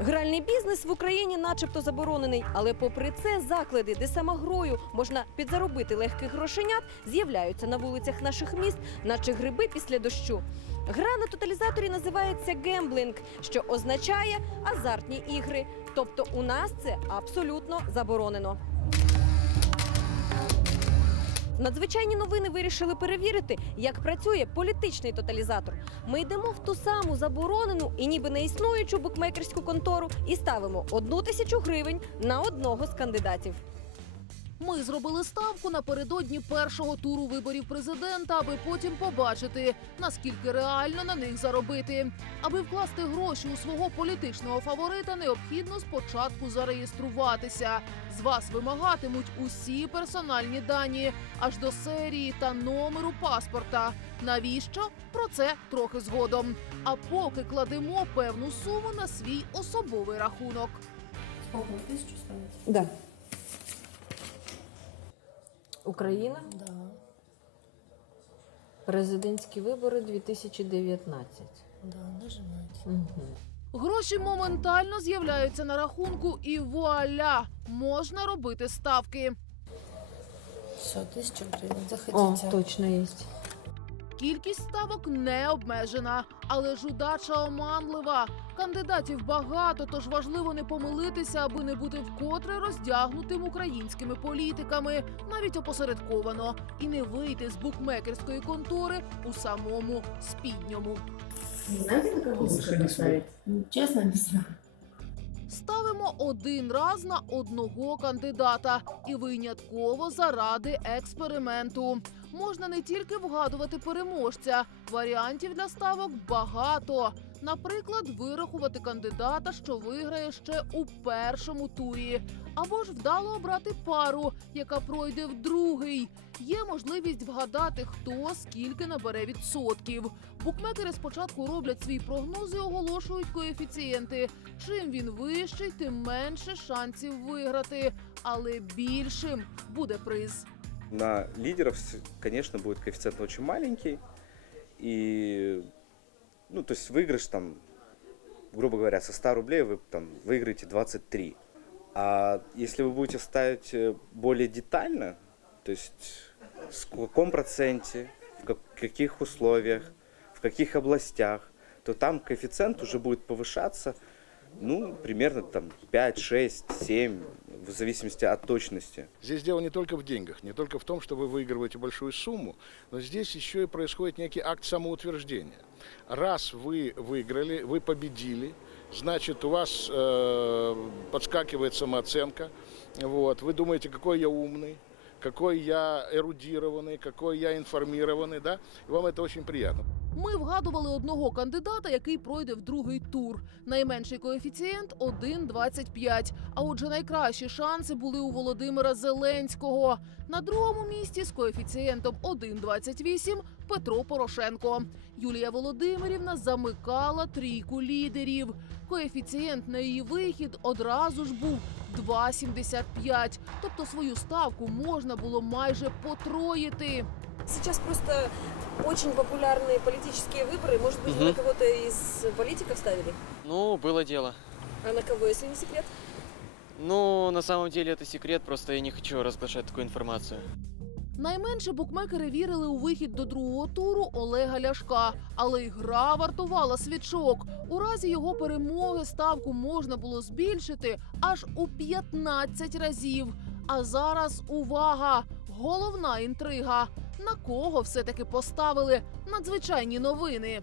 Гральний бізнес в Україні, начебто, заборонений, але попри це заклади, де сама грою можна підзаробити легких грошенят, з'являються на вулицях наших міст, наче гриби після дощу. Гра на тоталізаторі називається гемблінг, що означає азартні ігри. Тобто у нас це абсолютно заборонено. Надзвичайні новини вирішили перевірити, як працює політичний тоталізатор. Ми йдемо в ту саму заборонену і ніби не існуючу букмекерську контору і ставимо одну тисячу гривень на одного з кандидатів. Ми зробили ставку напередодні першого туру виборів президента, аби потім побачити, наскільки реально на них заробити. Аби вкласти гроші у свого політичного фаворита, необхідно спочатку зареєструватися. З вас вимагатимуть усі персональні дані, аж до серії та номеру паспорта. Навіщо? Про це трохи згодом. А поки кладемо певну суму на свій особовий рахунок. Сколько на тысячу ставить? Да. Україна, Да. президентські вибори 2019. Да, нажимайте. Угу. Гроші моментально з'являються на рахунку, і вуаля! Можна робити ставки. Все, тысяча гривен. О, точно є. Кількість ставок не обмежена, але ж удача оманлива. Кандидатів багато, тож важливо не помилитися, аби не бути вкотре роздягнутим українськими політиками, навіть опосередковано, і не вийти з букмекерської контори у самому спідньому. Не знаете, на кого лучше? Ну, не знаю. Ставимо один раз на одного кандидата і винятково заради експерименту. Можна не тільки вгадувати переможця, варіантів для ставок багато. Наприклад, вирахувати кандидата, що виграє ще у першому турі, або ж вдало обрати пару, яка пройде в другий. Є можливість вгадати, хто скільки набере відсотків. Букмекери спочатку роблять свій прогноз і оголошують коефіцієнти. Чим він вищий, тим менше шансів виграти, але більшим буде приз. На лидеров, конечно, будет коэффициент очень маленький. И, ну, то есть выигрыш там, грубо говоря, со 100 рублей вы там выиграете 23. А если вы будете ставить э, более детально, то есть с каком проценте, в как- каких условиях, в каких областях, то там коэффициент уже будет повышаться, ну, примерно там 5, 6, 7, в зависимости от точности. Здесь дело не только в деньгах, не только в том, что вы выигрываете большую сумму, но здесь еще и происходит некий акт самоутверждения. Раз вы выиграли, вы победили, значит, у вас э, подскакивает самооценка. Вот, вы думаете, какой я умный, какой я эрудированный, какой я информированный, да? И вам это очень приятно. Ми вгадували одного кандидата, який пройде в другий тур. Найменший коефіцієнт 1,25. А отже, найкращі шанси були у Володимира Зеленського. На другому місці з коефіцієнтом 1,28 Петро Порошенко. Юлія Володимирівна замикала трійку лідерів. Коефіцієнт на її вихід одразу ж був 2,75. Тобто свою ставку можна було майже потроїти. Сейчас просто очень популярные политические выборы. Может быть, вы на кого-то из политиков ставили? Ну, было дело. А на кого, если не секрет? Ну, на самом деле это секрет, просто я не хочу разглашать такую информацию. Найменше букмекери вірили у вихід до другого туру Олега Ляшка, але й гра вартувала свічок. У разі його перемоги ставку можна було збільшити аж у 15 разів. А зараз увага! Головна інтрига. На кого все-таки поставили надзвичайні новини?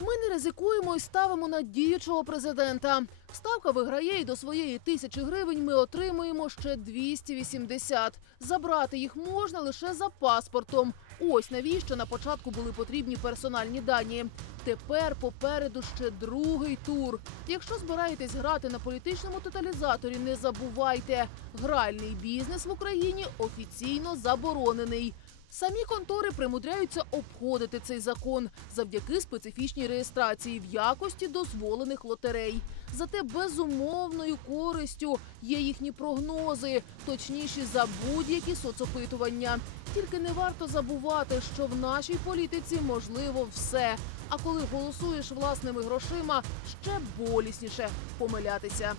Ми не ризикуємо і ставимо на діючого президента. Ставка виграє і до своєї тисячі гривень ми отримуємо ще 280. Забрати їх можна лише за паспортом. Ось навіщо на початку були потрібні персональні дані. Тепер попереду ще другий тур. Якщо збираєтесь грати на політичному тоталізаторі, не забувайте, гральний бізнес в Україні офіційно заборонений. Самі контори примудряються обходити цей закон завдяки специфічній реєстрації в якості дозволених лотерей. Зате безумовною користю є їхні прогнози, точніші за будь-які соцопитування. Тільки не варто забувати, що в нашій політиці можливо все, А коли голосуєш власними грошима, ще болісніше помилятися.